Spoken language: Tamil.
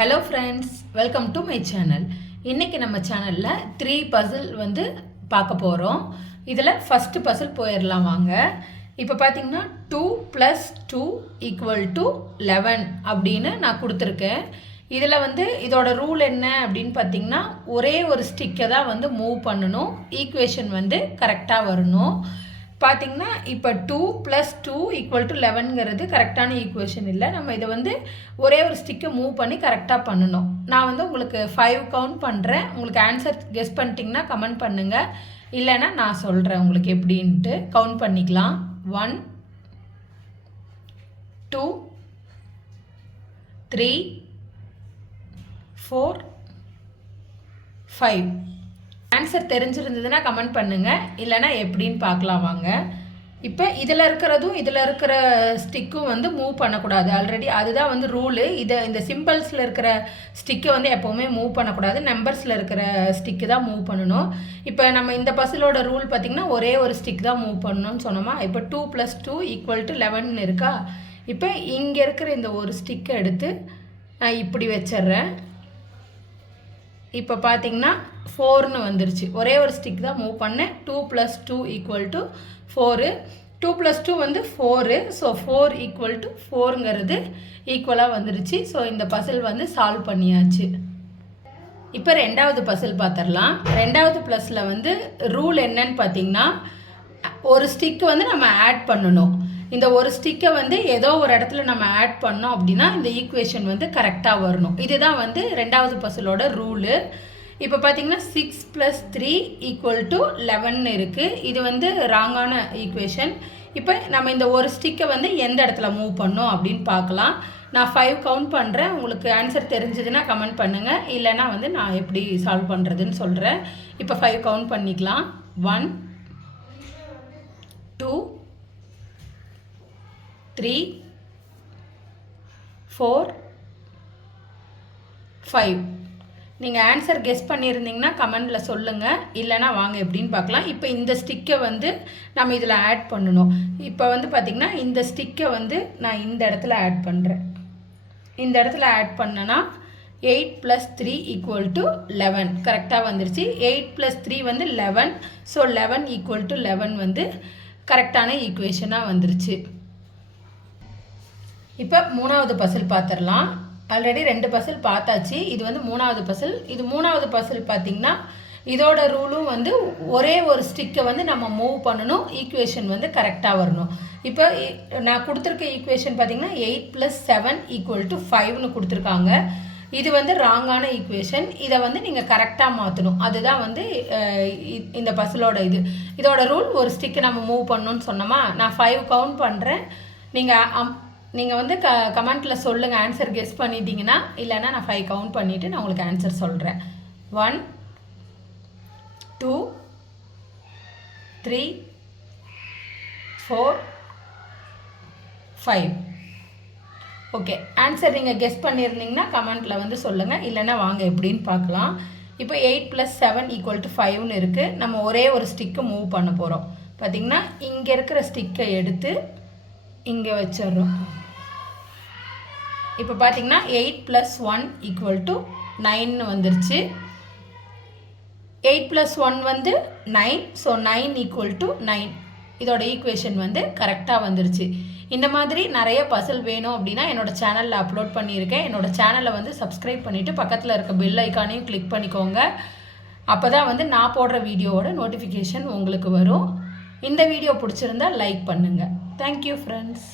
Hello friends, welcome to my channel. இன்றைக்கி நம்ம சேனலில் 3 பசில் வந்து பார்க்க போகிறோம். இதில் ஃபஸ்ட்டு பசில் போயிடலாம் வாங்க. இப்போ பார்த்தீங்கன்னா 2 + 2 = 11 அப்படின்னு நான் கொடுத்துருக்கேன். இதில் வந்து இதோட ரூல் என்ன அப்படின்னு பார்த்தீங்கன்னா, ஒரே ஒரு ஸ்டிக்கை தான் வந்து மூவ் பண்ணணும், ஈக்குவேஷன் வந்து கரெக்டாக வரணும். பார்த்திங்கன்னா இப்போ 2 + 2 = 11ங்கிறது கரெக்டான ஈக்குவேஷன் இல்லை. நம்ம இதை வந்து ஒரே ஒரு ஸ்டிக்கை மூவ் பண்ணி கரெக்டாக பண்ணணும். நான் வந்து உங்களுக்கு 5 கவுண்ட் பண்ணுறேன். உங்களுக்கு ஆன்சர் கெஸ் பண்ணிட்டீங்கன்னா கமெண்ட் பண்ணுங்கள், இல்லைன்னா நான் சொல்கிறேன் உங்களுக்கு எப்படின்ட்டு. கவுண்ட் பண்ணிக்கலாம். 1 2 3 4 5. ஆன்சர் தெரிஞ்சிருந்ததுன்னா கமெண்ட் பண்ணுங்கள், இல்லைனா எப்படின்னு பார்க்கலாம் வாங்க. இப்போ இதில் இருக்கிறதும் இதில் இருக்கிற ஸ்டிக்கும் வந்து மூவ் பண்ணக்கூடாது. ஆல்ரெடி அதுதான் வந்து ரூலு. இந்த சிம்பிள்ஸில் இருக்கிற ஸ்டிக்கை வந்து எப்போவுமே மூவ் பண்ணக்கூடாது, நம்பர்ஸில் இருக்கிற ஸ்டிக்கு தான் மூவ் பண்ணணும். இப்போ நம்ம இந்த பசிலோட ரூல் பார்த்திங்கன்னா ஒரே ஒரு ஸ்டிக் தான் மூவ் பண்ணணும்னு சொன்னோமா. இப்போ 2 + 2 = 11 இருக்கா. இப்போ இங்கே இருக்கிற இந்த ஒரு ஸ்டிக்கை எடுத்து நான் இப்படி வச்சிட்றேன். இப்போ பார்த்தீங்கன்னா 4ன்னு வந்துருச்சு. ஒரே ஒரு ஸ்டிக் தான் மூவ் பண்ணேன். 2 + 2 = 4. 2 + 2 வந்து 4. ஸோ 4 = 4ங்கிறது ஈக்குவலாக வந்துருச்சு. ஸோ இந்த பசில் வந்து சால்வ் பண்ணியாச்சு. இப்போ ரெண்டாவது பசில் பார்த்துடலாம். ரெண்டாவது ப்ளஸில் வந்து ரூல் என்னன்னு பார்த்தீங்கன்னா, ஒரு ஸ்டிக்கு வந்து நம்ம ஆட் பண்ணணும். இந்த ஒரு ஸ்டிக்கை வந்து ஏதோ ஒரு இடத்துல நம்ம ஆட் பண்ணோம் அப்படின்னா இந்த ஈக்குவேஷன் வந்து கரெக்டாக வரணும். இதுதான் வந்து ரெண்டாவது பசிலோட ரூலு. இப்போ பார்த்தீங்கன்னா 6 + 3 = 11 இருக்குது. இது வந்து ராங்கான ஈக்குவேஷன். இப்போ நம்ம இந்த ஒரு ஸ்டிக்கை வந்து எந்த இடத்துல மூவ் பண்ணோம் அப்படின்னு பார்க்கலாம். நான் 5 கவுண்ட் பண்ணுறேன். உங்களுக்கு ஆன்சர் தெரிஞ்சதுன்னா கமெண்ட் பண்ணுங்கள், இல்லைனா வந்து நான் எப்படி சால்வ் பண்ணுறதுன்னு சொல்கிறேன். இப்போ 5 கவுண்ட் பண்ணிக்கலாம். 1 2 3 4 5. நீங்கள் ஆன்சர் கெஸ் பண்ணியிருந்தீங்கன்னா கமெண்டில் சொல்லுங்கள், இல்லைனா வாங்க எப்படின்னு பார்க்கலாம். இப்போ இந்த ஸ்டிக்கை வந்து நம்ம இதில் ஆட் பண்ணணும். இப்போ வந்து பார்த்திங்கன்னா இந்த ஸ்டிக்கை வந்து நான் இந்த இடத்துல ஆட் பண்ணுறேன். இந்த இடத்துல ஆட் பண்ணனா 8 + 3 = 11 கரெக்டாக வந்துருச்சு. 8 + 3 வந்து 11. ஸோ 11 = 11 வந்து கரெக்டான ஈக்குவேஷனாக வந்துருச்சு. இப்போ மூணாவது பசில் பார்த்துடலாம். ஆல்ரெடி 2 பசில் பார்த்தாச்சு. இது வந்து மூணாவது பசில். இது மூணாவது பசில் பார்த்திங்கன்னா இதோட ரூலும் வந்து ஒரே ஒரு ஸ்டிக்கை வந்து நம்ம மூவ் பண்ணணும், ஈக்குவேஷன் வந்து கரெக்டாக வரணும். இப்போ நான் கொடுத்துருக்க ஈக்குவேஷன் பார்த்திங்கன்னா 8 + 7 = 5ன்னு கொடுத்துருக்காங்க. இது வந்து ராங்கான ஈக்குவேஷன். இதை வந்து நீங்கள் கரெக்டாக மாற்றணும். அதுதான் வந்து இந்த பசிலோட இதோட ரூல். ஒரு ஸ்டிக்கை நம்ம மூவ் பண்ணணும்னு சொன்னோமா. நான் 5 கவுண்ட் பண்ணுறேன். நீங்கள் வந்து கமெண்ட்டில் சொல்லுங்கள் ஆன்சர் கெஸ் பண்ணிட்டீங்கன்னா, இல்லைனா நான் 5 கவுண்ட் பண்ணிவிட்டு நான் உங்களுக்கு ஆன்சர் சொல்கிறேன். 1 2 3 4 5. ஓகே, ஆன்சர் நீங்கள் கெஸ் பண்ணியிருந்தீங்கன்னா கமெண்ட்டில் வந்து சொல்லுங்கள், இல்லைனா வாங்க எப்படின்னு பார்க்கலாம். இப்போ 8 + 7 = 5ன்னு இருக்குது. நம்ம ஒரே ஒரு ஸ்டிக்கு மூவ் பண்ண போகிறோம். பார்த்திங்கன்னா இங்கே இருக்கிற ஸ்டிக்கை எடுத்து இங்கே வச்சிடுறோம். இப்போ பார்த்தீங்கன்னா 8 + 1 = 9ன்னு வந்துருச்சு. 8 + 1 வந்து 9. ஸோ 9 = 9. இதோட ஈக்குவேஷன் வந்து கரெக்டாக வந்துருச்சு. இந்த மாதிரி நிறைய பசில் வேணும் அப்படின்னா என்னோடய சேனலில் அப்லோட் பண்ணியிருக்கேன். என்னோடய சேனலை வந்து சப்ஸ்கிரைப் பண்ணிவிட்டு பக்கத்தில் இருக்க பெல் ஐக்கானையும் கிளிக் பண்ணிக்கோங்க. அப்போ தான் வந்து நான் போடுற வீடியோவோட நோட்டிஃபிகேஷன் உங்களுக்கு வரும். இந்த வீடியோ பிடிச்சிருந்தா லைக் பண்ணுங்கள். Thank you friends.